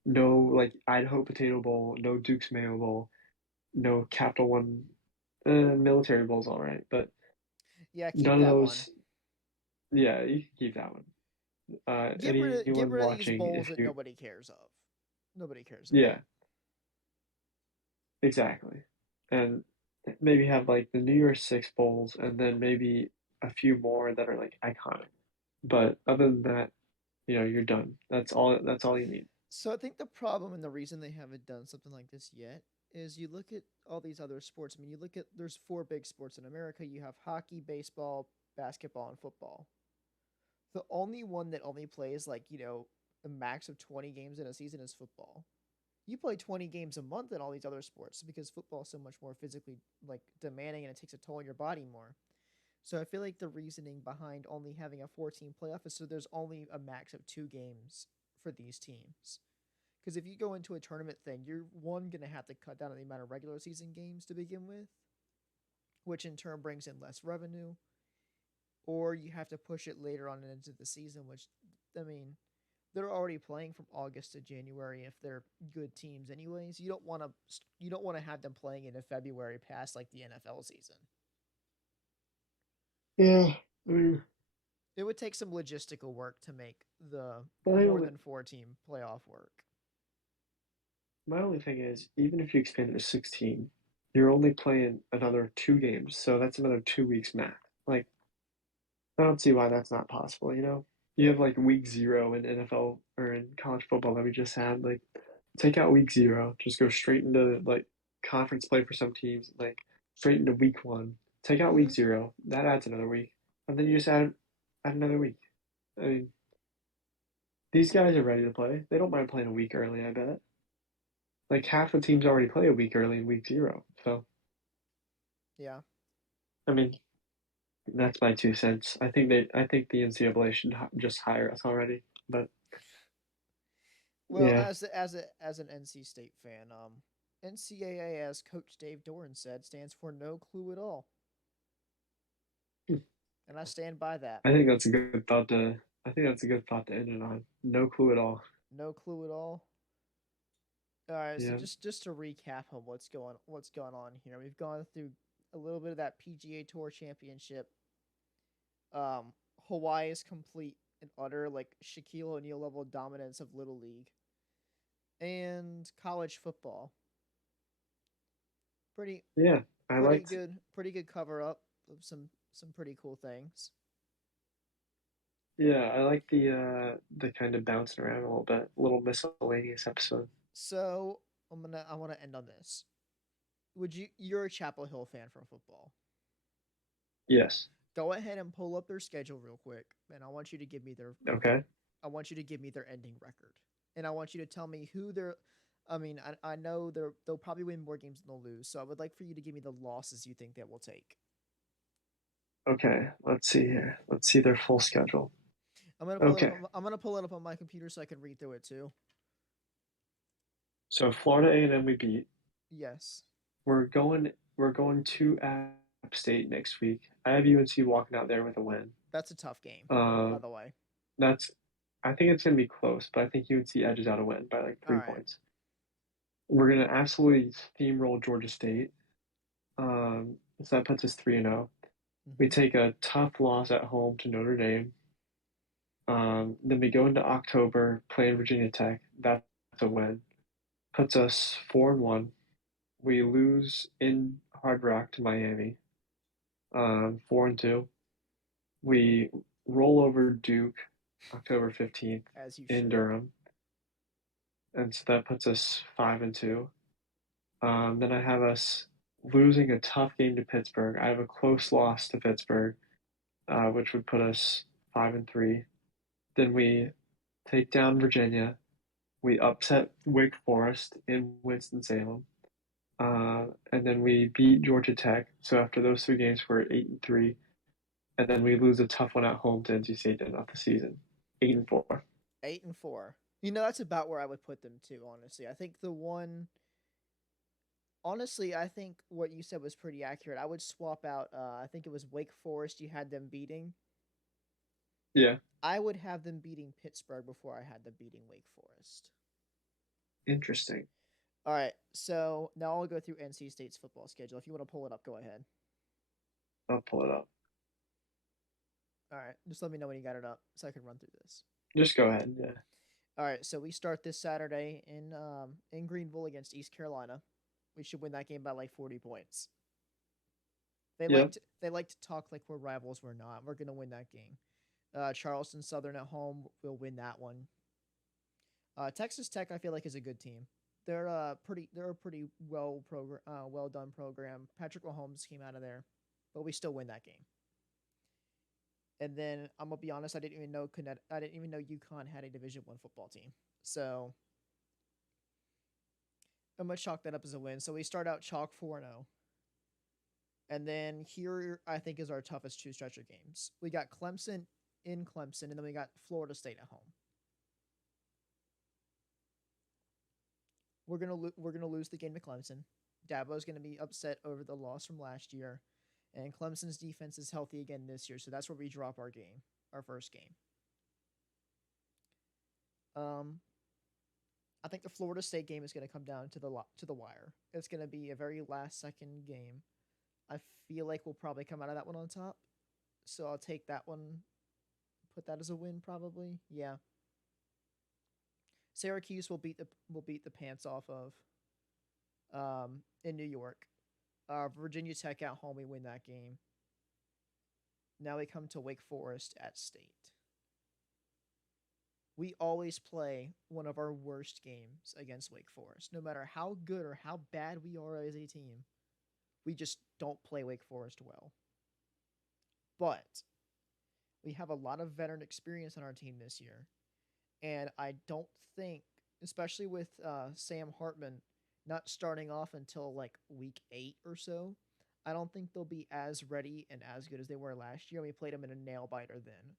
No like Idaho Potato Bowl, no Duke's Mayo Bowl, no Capital One military bowl's all right, but yeah, keep none of that one. those. Yeah, you can keep that one. Get Anyone rid of these watching, bowls if that you, nobody cares of. Nobody cares yeah, about. exactly, and maybe have like the New Year's Six bowls, and then maybe a few more that are like iconic. But other than that, you're done. That's all. That's all you need. So I think the problem and the reason they haven't done something like this yet is you look at all these other sports. I mean, you look at there's four big sports in America. You have hockey, baseball, basketball, and football. The only one that only plays like, a max of 20 games in a season is football. You play 20 games a month in all these other sports because football is so much more physically like demanding and it takes a toll on your body more. So I feel like the reasoning behind only having a 14 playoff is so there's only a max of 2 games for these teams. Because if you go into a tournament thing, you're one gonna have to cut down on the amount of regular season games to begin with, which in turn brings in less revenue, or you have to push it later on into the season, which I mean, they're already playing from August to January if they're good teams anyways. You don't want to have them playing into February past like the NFL season. Yeah, I mean, It would take some logistical work to make the my more only than 4 team playoff work. my only thing is, even if you expand it to 16, you're only playing another two games, so that's another 2 weeks max. Like, I don't see why that's not possible, you know? You have like week zero in NFL or in college football that we just had. Like, take out week zero, just go straight into like conference play for some teams, like straight into week one. Take out week Mm-hmm. zero, that adds another week, and then you just add another week. I mean, these guys are ready to play. They don't mind playing a week early, I bet. Like half the teams already play a week early in week zero. So, Yeah. I mean, that's my 2 cents. I think the NCAA should just hire us already. But Well, yeah, as an NC State fan, NCAA, as Coach Dave Doran said, stands for no clue at all, and I stand by that. I think that's a good thought to. I think that's a good thought to end it on. No clue at all. No clue at all. All right, so Yeah, just to recap on what's going on here, we've gone through a little bit of that PGA Tour Championship. Hawaii's complete and utter like Shaquille O'Neal level dominance of Little League and college football. Pretty yeah. I liked. pretty good cover up of some pretty cool things. Yeah, I like the kind of bouncing around a little bit, a little miscellaneous episode. So I want to end on this. You're a Chapel Hill fan from football. Yes. Go ahead and pull up their schedule real quick, and Okay. I want you to give me their ending record, and I want you to tell me who they're. I mean, I know they'll probably win more games than they'll lose, so I would like for you to give me the losses you think they will take. Okay. Let's see here. Let's see their full schedule. Okay. I'm gonna pull it up on my computer so I can read through it too. So Florida A&M we beat. Yes, We're going to App State next week. I have UNC walking out there with a win. that's a tough game, by Um, the way. that's I think it's gonna be close, but I think UNC edges out a win by like All three right. points. We're gonna absolutely steamroll Georgia State. So that puts us 3-0. We Mm-hmm. take a tough loss at home to Notre Dame. Then we go into October playing Virginia Tech. That's a win. Puts us 4-1. We lose in Hard Rock to Miami. 4-2. We roll over Duke October 15th As you in should. Durham, and so that puts us 5-2. Then I have us losing a tough game to Pittsburgh. I have a close loss to Pittsburgh, which would put us 5-3. Then we take down Virginia. We upset Wake Forest in Winston-Salem. And then we beat Georgia Tech. So after those three games, we're 8-3, and then we lose a tough one at home to NC State to end off the season, 8-4. 8-4. You know, that's about where I would put them too. Honestly, I think the one. Honestly, I think what you said was pretty accurate. I would swap out. I think it was Wake Forest. You had them beating. Yeah, I would have them beating Pittsburgh before I had them beating Wake Forest. interesting. All right, so now I'll go through NC State's football schedule. If you want to pull it up, go ahead. I'll pull it up. All right, just let me know when you got it up so I can run through this. Just go ahead. Yeah. All right, so we start this Saturday in Greenville against East Carolina. We should win that game by like 40 points. Yep. They like to talk like we're rivals. We're not. We're gonna win that game. Charleston Southern at home will win that one. Texas Tech I feel like is a good team. They're a pretty well done program. Patrick Mahomes came out of there, but we still win that game. And then I'm gonna be honest, I didn't even know UConn had a Division 1 football team. So I'm gonna chalk that up as a win. So we start out chalk 4-0. And then here I think is our toughest two stretch of games. We got Clemson in Clemson, and then we got Florida State at home. We're gonna lose the game to Clemson. Dabo's gonna be upset over the loss from last year, and Clemson's defense is healthy again this year, so that's where we drop our first game. I think the Florida State game is gonna come down to the wire. It's gonna be a very last second game. I feel like we'll probably come out of that one on top, so I'll take that one. Put that as a win, probably. Yeah. Syracuse will beat the pants off of in New York. Virginia Tech at home, we win that game. Now we come to Wake Forest at State. We always play one of our worst games against Wake Forest. No matter how good or how bad we are as a team, we just don't play Wake Forest well. But we have a lot of veteran experience on our team this year. And I don't think, especially with Sam Hartman not starting off until like week 8 or so, I don't think they'll be as ready and as good as they were last year. We played them in a nail biter then.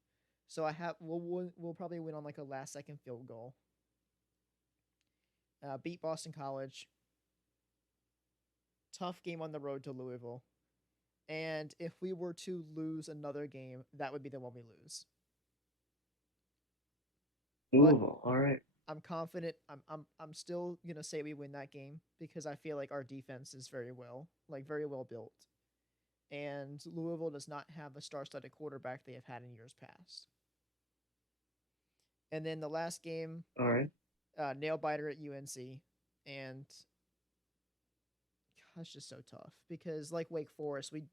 So we'll probably win on like a last second field goal. Beat Boston College. Tough game on the road to Louisville. And if we were to lose another game, that would be the one we lose. But Louisville. All right. I'm confident. I'm still gonna say we win that game because I feel like our defense is very well built, and Louisville does not have a star-studded quarterback they have had in years past. And then the last game, All right. nail biter at UNC, and gosh, just so tough because like Wake Forest, we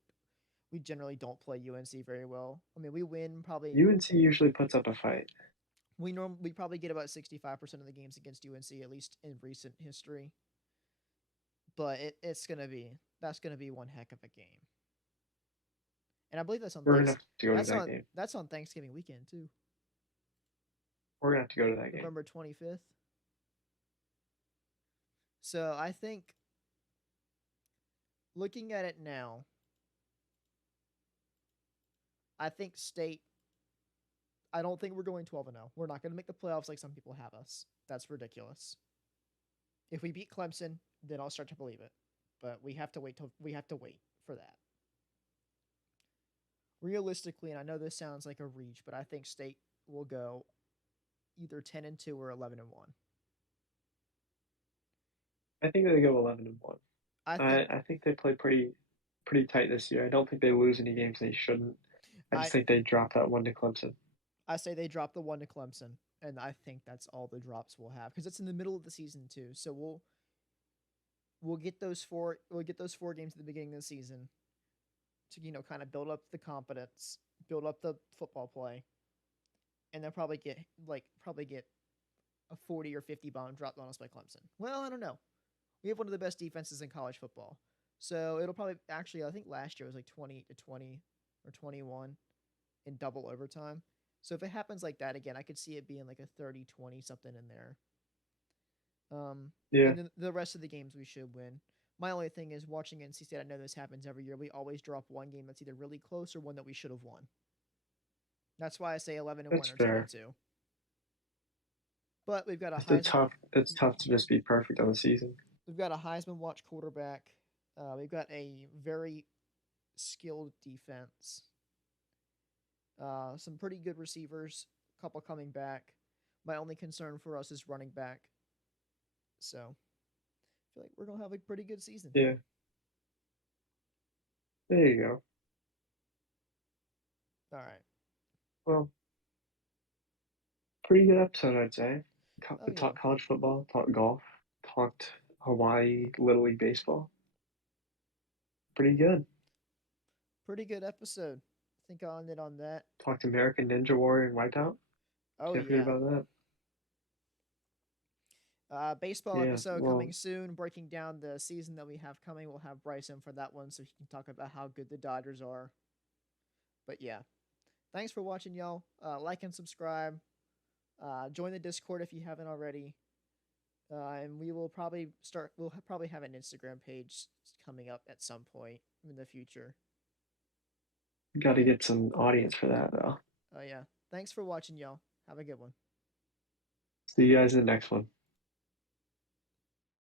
generally don't play UNC very well. I mean, we win probably UNC usually puts up a fight. we probably get about 65% of the games against UNC at least in recent history. But that's gonna be one heck of a game. And I believe We're gonna have to go to that game. that's on Thanksgiving weekend too. We're gonna have to go to that game. November 25th. So I think looking at it now, I think State I don't think we're going 12-0. We're not going to make the playoffs like some people have us. That's ridiculous. If we beat Clemson, then I'll start to believe it. But we have to wait for that. Realistically, and I know this sounds like a reach, but I think State will go either 10-2 or 11-1. I think they go 11-1. I think I think they play pretty tight this year. I don't think they lose any games they shouldn't. I I just think they drop that one to Clemson. I say they drop the one to Clemson, and I think that's all the drops we'll have because it's in the middle of the season too. So we'll get those four games at the beginning of the season to kind of build up the confidence, build up the football play, and they'll probably get a 40 or 50 bomb dropped on us by Clemson. Well, I don't know. We have one of the best defenses in college football, so it'll probably actually I think last year was like 20-20 or 21 in double overtime. So if it happens like that again, I could see it being like a 30-20 something in there. Yeah, And then the rest of the games we should win. My only thing is watching NC State. I know this happens every year. We always drop one game that's either really close or one that we should have won. That's why I say 11-1 that's or 10 fair. and 2. But we've got a It's a Heisman. tough. It's tough to just be perfect on the season. We've got a Heisman watch quarterback. We've got a very skilled defense. Some pretty good receivers. A couple coming back. My only concern for us is running back. So I feel like we're gonna have a pretty good season. Yeah, there you go. All right. Well, pretty good episode, I'd say. Oh We yeah. talked college football, talked golf, talked Hawaii Little League baseball. Pretty good. Pretty good episode. I think I'll end it on that. Talked American Ninja Warrior and Wipeout. Oh Can't forget yeah. about that. Baseball Yeah, episode well, coming soon, breaking down the season that we have coming. We'll have Bryson for that one so he can talk about how good the Dodgers are. But yeah, thanks for watching, y'all. Like and subscribe. Join the Discord if you haven't already. And we will probably start. We'll probably have an Instagram page coming up at some point in the future. got But to yeah, get some audience for that, though. oh yeah. Thanks for watching, y'all. Have a good one. See you guys in the next one.